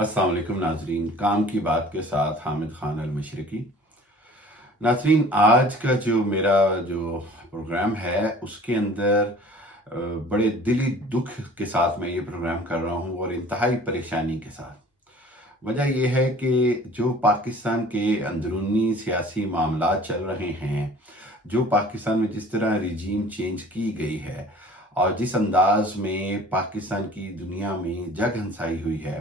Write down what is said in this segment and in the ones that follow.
अस्सलाम वालेकुम नाजरीन, काम की बात के साथ हामिद खान अल-मशरिकी। नाजरीन, आज का जो मेरा प्रोग्राम है उसके अंदर बड़े दिली दुख के साथ मैं ये प्रोग्राम कर रहा हूँ और इंतहाई परेशानी के साथ। वजह यह है कि जो पाकिस्तान के अंदरूनी सियासी मामलात चल रहे हैं, जो पाकिस्तान में जिस तरह रिजीम चेंज की गई है और जिस अंदाज में पाकिस्तान की दुनिया में जग हंसाई हुई है,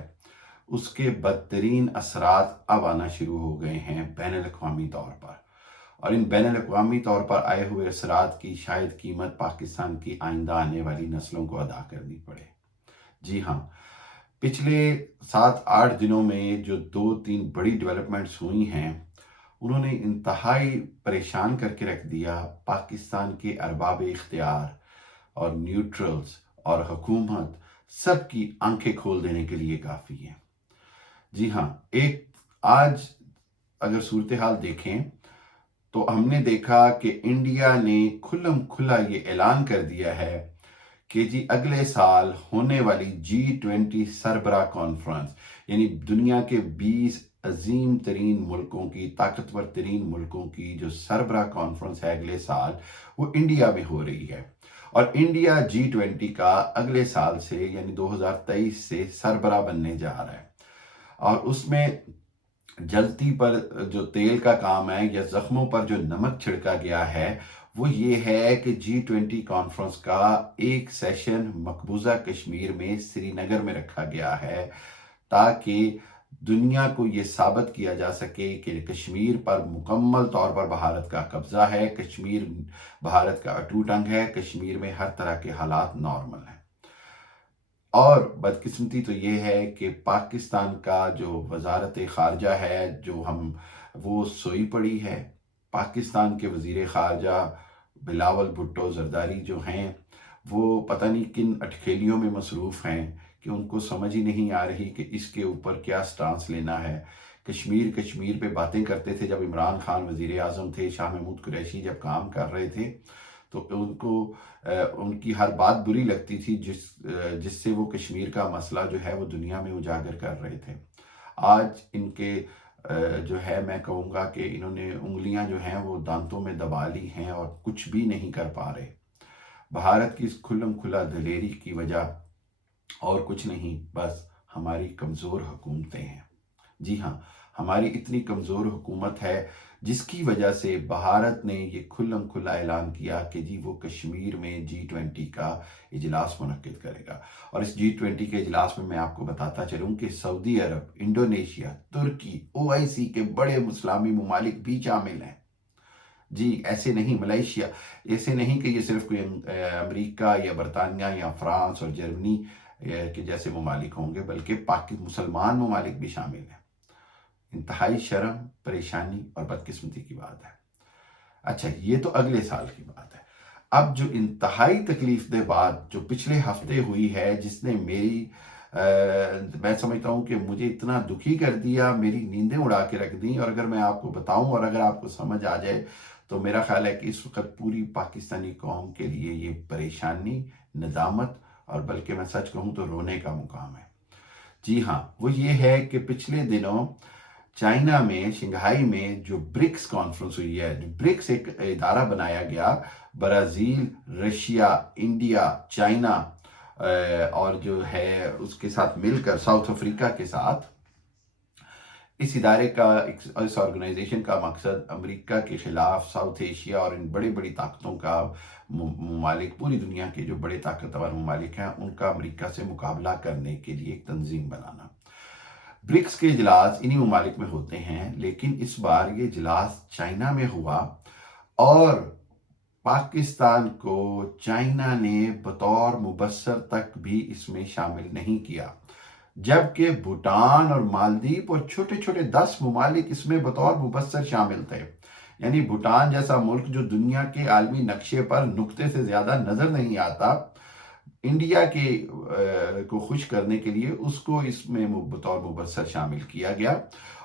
उसके बदतरीन असरात अब आना शुरू हो गए हैं बैनुल-अक़वामी तौर पर। और इन बैनुल-अक़वामी तौर पर आए हुए असरात की शायद कीमत पाकिस्तान की आइंदा आने वाली नस्लों को अदा करनी पड़े। जी हाँ, पिछले 7-8 दिनों में जो 2-3 बड़ी डेवलपमेंट्स हुई हैं, उन्होंने इंतहाई परेशान करके रख दिया पाकिस्तान के अरबाब इख्तियार और न्यूट्रल्स और हुकूमत, सबकी आंखें खोल देने के लिए काफ़ी है। जी हाँ, एक आज अगर सूरत हाल देखें तो हमने देखा कि इंडिया ने खुल्लम खुला ये ऐलान कर दिया है कि जी अगले साल होने वाली G20 सरबराह कॉन्फ्रेंस, यानी दुनिया के 20 अजीम तरीन मुल्कों की, ताकतवर तरीन मुल्कों की जो सरबराह कॉन्फ्रेंस है अगले साल, वो इंडिया में हो रही है। और इंडिया G20 का अगले साल से यानी 2023 से सरबराह बनने जा रहा है। और उसमें जलती पर जो तेल का काम है या जख्मों पर जो नमक छिड़का गया है, वो ये है कि G20 कॉन्फ्रेंस का एक सेशन मकबूजा कश्मीर में श्रीनगर में रखा गया है, ताकि दुनिया को ये साबित किया जा सके कि कश्मीर पर मुकम्मल तौर पर भारत का कब्जा है, कश्मीर भारत का अटूट अंग है, कश्मीर में हर तरह के हालात नॉर्मल हैं। और बदकिस्मती तो ये है कि पाकिस्तान का जो वजारत ख़ारजा है, वो सोई पड़ी है। पाकिस्तान के वज़ीर ख़ारजा बिलावल भुट्टो ज़रदारी जो हैं, वो पता नहीं किन अटखेलियों में मसरूफ़ हैं कि उनको समझ ही नहीं आ रही कि इसके ऊपर क्या स्टांस लेना है। कश्मीर पे बातें करते थे जब इमरान खान वज़ीर आज़म थे, शाह महमूद कुरैशी जब काम कर रहे थे, तो उनको उनकी हर बात बुरी लगती थी जिससे वो कश्मीर का मसला जो है वो दुनिया में उजागर कर रहे थे। आज इनके जो है, मैं कहूँगा कि इन्होंने उंगलियां जो हैं वो दांतों में दबा ली हैं और कुछ भी नहीं कर पा रहे। भारत की इस खुल्लम खुला दलेरी की वजह और कुछ नहीं, बस हमारी कमज़ोर हुकूमतें हैं। जी हाँ, हमारी इतनी कमज़ोर हुकूमत है जिसकी वजह से भारत ने ये खुल्लम खुला ऐलान किया कि जी वो कश्मीर में G20 का इजलास मुनक्किद करेगा। और इस G20 के इजलास में मैं आपको बताता चलूँ कि सऊदी अरब, इंडोनेशिया, तुर्की, OIC के बड़े इस्लामी ममालिक भी शामिल हैं। जी, ऐसे नहीं, मलेशिया, ऐसे नहीं कि ये सिर्फ कोई अमेरिका या बरतानिया या फ्रांस और जर्मनी के जैसे ममालिक होंगे, बल्कि मुसलमान ममालिक भी शामिल हैं। इंतहाई शर्म, परेशानी और बदकिस्मती की बात है। अच्छा, ये तो अगले साल की बात है। अब जो इंतहाई तकलीफ दह बात जो पिछले हफ्ते हुई है, जिसने मैं समझता हूँ कि मुझे इतना दुखी कर दिया, मेरी नींदें उड़ा के रख दी। और अगर मैं आपको बताऊँ और अगर आपको समझ आ जाए तो मेरा ख्याल है कि इस वक्त पूरी पाकिस्तानी कौम के लिए ये परेशानी, नदामत और बल्कि मैं सच कहूँ तो रोने का मुकाम है। जी हाँ, वो ये है कि पिछले दिनों चाइना में, शंघाई में जो ब्रिक्स कॉन्फ्रेंस हुई है, जो ब्रिक्स एक इदारा बनाया गया, ब्राज़ील, रशिया, इंडिया, चाइना और जो है उसके साथ मिलकर साउथ अफ्रीका के साथ, इस इदारे का, इस ऑर्गेनाइजेशन का मकसद अमेरिका के खिलाफ साउथ एशिया और इन बड़ी बड़ी ताकतों का ममालिक, पूरी दुनिया के जो बड़े ताकतवर ममालिक हैं, उनका अमेरिका से मुकाबला करने के लिए एक तंजीम बनाना। ब्रिक्स के इजलास इन्हीं ममालिक में होते हैं, लेकिन इस बार ये इजलास चाइना में हुआ और पाकिस्तान को चाइना ने बतौर मुबस्सर तक भी इसमें शामिल नहीं किया, जबकि भूटान और मालदीव और छोटे छोटे 10 ममालिक इसमें बतौर मुबस्सर शामिल थे। यानी भूटान जैसा मुल्क जो दुनिया के आलमी नक्शे पर नुक्ते से ज्यादा नजर नहीं आता, इंडिया को खुश करने के लिए उसको इसमें बतौर मुबस्सर शामिल किया गया।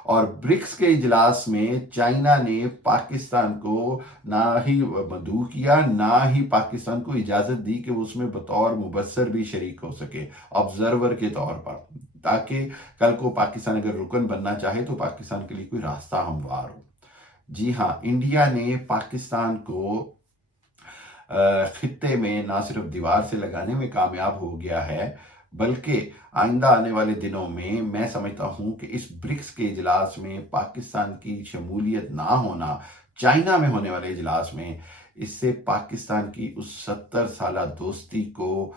और ब्रिक्स के इजलास में चाइना ने पाकिस्तान को ना ही मदऊ किया, ना ही पाकिस्तान को इजाज़त दी कि वो उसमें बतौर मुबस्सर भी शरीक हो सके, ऑब्जर्वर के तौर पर। تاکہ کل کو پاکستان اگر رکن بننا چاہے تو پاکستان کے لیے کوئی راستہ ہموار ہو۔ جی ہاں، انڈیا نے پاکستان کو خطے میں نہ صرف دیوار سے لگانے میں کامیاب ہو گیا ہے، بلکہ آئندہ آنے والے دنوں میں میں سمجھتا ہوں کہ اس برکس کے اجلاس میں پاکستان کی شمولیت نہ ہونا، چائنا میں ہونے والے اجلاس میں، اس سے پاکستان کی اس 70 سالہ دوستی کو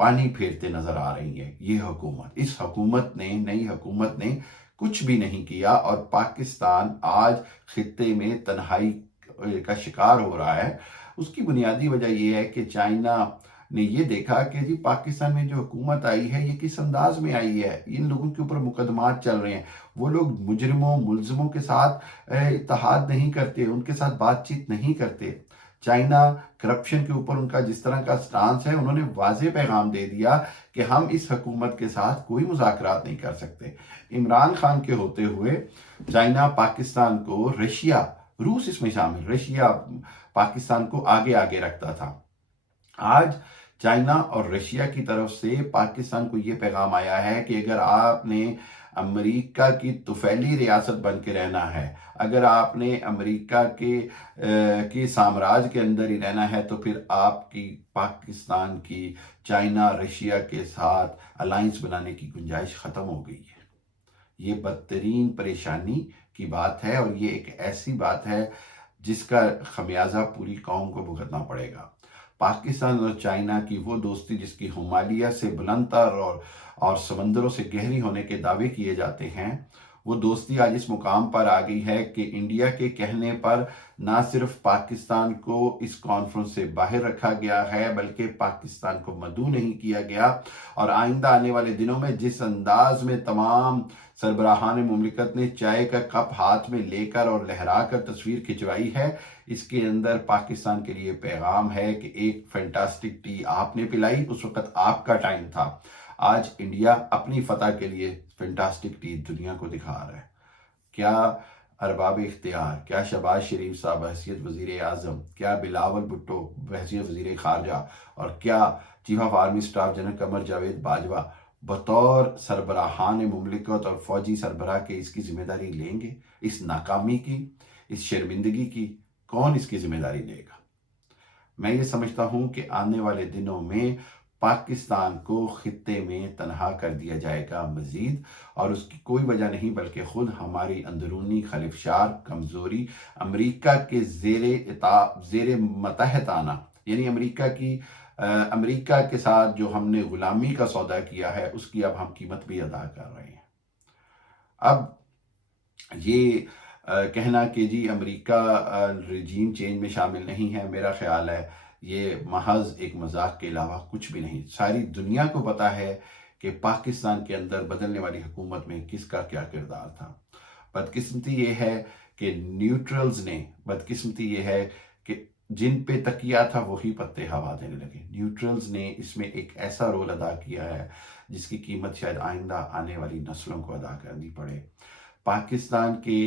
پانی پھیرتے نظر آ رہی ہے یہ حکومت۔ اس حکومت نے، نئی حکومت نے کچھ بھی نہیں کیا، اور پاکستان آج خطے میں تنہائی کا شکار ہو رہا ہے۔ اس کی بنیادی وجہ یہ ہے کہ چائنا نے یہ دیکھا کہ جی پاکستان میں جو حکومت آئی ہے یہ کس انداز میں آئی ہے، ان لوگوں کے اوپر مقدمات چل رہے ہیں، وہ لوگ مجرموں ملزموں کے ساتھ اتحاد نہیں کرتے، ان کے ساتھ بات چیت نہیں کرتے۔ چائنا کرپشن کے اوپر ان کا جس طرح کا سٹانس ہے، انہوں نے واضح پیغام دے دیا کہ ہم اس حکومت کے ساتھ کوئی مذاکرات نہیں کر سکتے۔ عمران خان کے ہوتے ہوئے چائنا پاکستان کو، رشیا، روس اس میں شامل، رشیا پاکستان کو آگے آگے رکھتا تھا۔ آج چائنا اور رشیا کی طرف سے پاکستان کو یہ پیغام آیا ہے کہ اگر آپ نے امریکہ کی طفیلی ریاست بن کے رہنا ہے، اگر آپ نے امریکہ کے سامراج کے اندر ہی رہنا ہے، تو پھر آپ کی پاکستان کی چائنا رشیا کے ساتھ الائنس بنانے کی گنجائش ختم ہو گئی ہے۔ یہ بدترین پریشانی کی بات ہے، اور یہ ایک ایسی بات ہے جس کا خمیازہ پوری قوم کو بھگتنا پڑے گا۔ پاکستان اور چائنا کی وہ دوستی جس کی ہمالیہ سے بلند تر اور سمندروں سے گہری ہونے کے دعوے کیے جاتے ہیں، وہ دوستی آج اس مقام پر آ گئی ہے کہ انڈیا کے کہنے پر نہ صرف پاکستان کو اس کانفرنس سے باہر رکھا گیا ہے، بلکہ پاکستان کو مدعو نہیں کیا گیا۔ اور آئندہ آنے والے دنوں میں جس انداز میں تمام سربراہان مملکت نے چائے کا کپ ہاتھ میں لے کر اور لہرا کر تصویر کھنچوائی ہے، اس کے اندر پاکستان کے لیے پیغام ہے کہ ایک فینٹاسٹک ٹی آپ نے پلائی، اس وقت آپ کا ٹائم تھا۔ آج انڈیا اپنی فتح کے لیے فینٹاسٹک ٹی دنیا کو دکھا رہا ہے۔ کیا ارباب اختیار، کیا شہباز شریف صاحب بحیثیت وزیر اعظم، کیا بلاول بھٹو بحیثیت وزیر خارجہ، اور کیا chief of army staff general Qamar Javed Bajwa بطور سربراہان مملکت اور فوجی سربراہ کے اس کی ذمہ داری لیں گے؟ اس ناکامی کی، اس شرمندگی کی کون اس کی ذمہ داری لے گا؟ میں یہ سمجھتا ہوں کہ آنے والے دنوں میں پاکستان کو خطے میں تنہا کر دیا جائے گا مزید، اور اس کی کوئی وجہ نہیں بلکہ خود ہماری اندرونی خلفشار، کمزوری، امریکہ کے زیر متحد آنا، یعنی امریکہ کے ساتھ جو ہم نے غلامی کا سودا کیا ہے اس کی اب ہم قیمت بھی ادا کر رہے ہیں۔ اب یہ کہنا کہ جی امریکہ رجیم چینج میں شامل نہیں ہے، میرا خیال ہے یہ محض ایک مذاق کے علاوہ کچھ بھی نہیں۔ ساری دنیا کو پتا ہے کہ پاکستان کے اندر بدلنے والی حکومت میں کس کا کیا کردار تھا۔ بدقسمتی یہ ہے کہ نیوٹرلز نے، بدقسمتی یہ ہے کہ جن پہ تکیہ تھا وہی پتے ہوا دینے لگے۔ نیوٹرلز نے اس میں ایک ایسا رول ادا کیا ہے جس کی قیمت شاید آئندہ آنے والی نسلوں کو ادا کرنی پڑے۔ پاکستان کے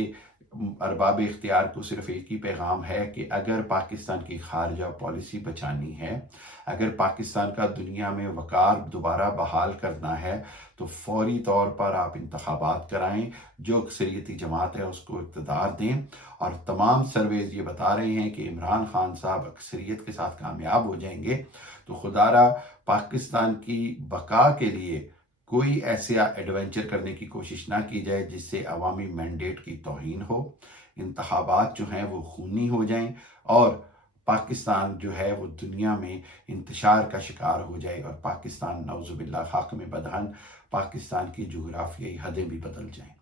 ارباب اختیار کو صرف ایک ہی پیغام ہے کہ اگر پاکستان کی خارجہ پالیسی بچانی ہے، اگر پاکستان کا دنیا میں وقار دوبارہ بحال کرنا ہے، تو فوری طور پر آپ انتخابات کرائیں، جو اکثریتی جماعت ہے اس کو اقتدار دیں۔ اور تمام سرویز یہ بتا رہے ہیں کہ عمران خان صاحب اکثریت کے ساتھ کامیاب ہو جائیں گے، تو خدا را پاکستان کی بقا کے لیے کوئی ایسا ایڈونچر کرنے کی کوشش نہ کی جائے جس سے عوامی مینڈیٹ کی توہین ہو، انتخابات جو ہیں وہ خونی ہو جائیں، اور پاکستان جو ہے وہ دنیا میں انتشار کا شکار ہو جائے، اور پاکستان نعوذ باللہ خاک میں بدہن، پاکستان کی جغرافیائی حدیں بھی بدل جائیں۔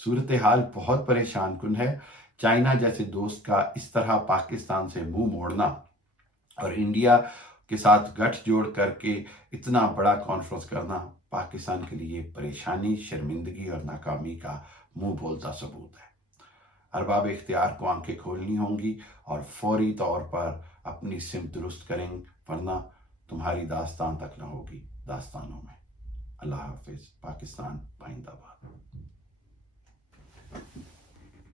صورتحال بہت پریشان کن ہے۔ چائنا جیسے دوست کا اس طرح پاکستان سے منہ موڑنا اور انڈیا کے ساتھ گٹھ جوڑ کر کے اتنا بڑا کانفرنس کرنا پاکستان کے لیے پریشانی، شرمندگی اور ناکامی کا منہ بولتا ثبوت ہے۔ ارباب اختیار کو آنکھیں کھولنی ہوں گی اور فوری طور پر اپنی سمت درست کریں، ورنہ تمہاری داستان تک نہ ہوگی داستانوں میں۔ اللہ حافظ۔ پاکستان پائندہ باد۔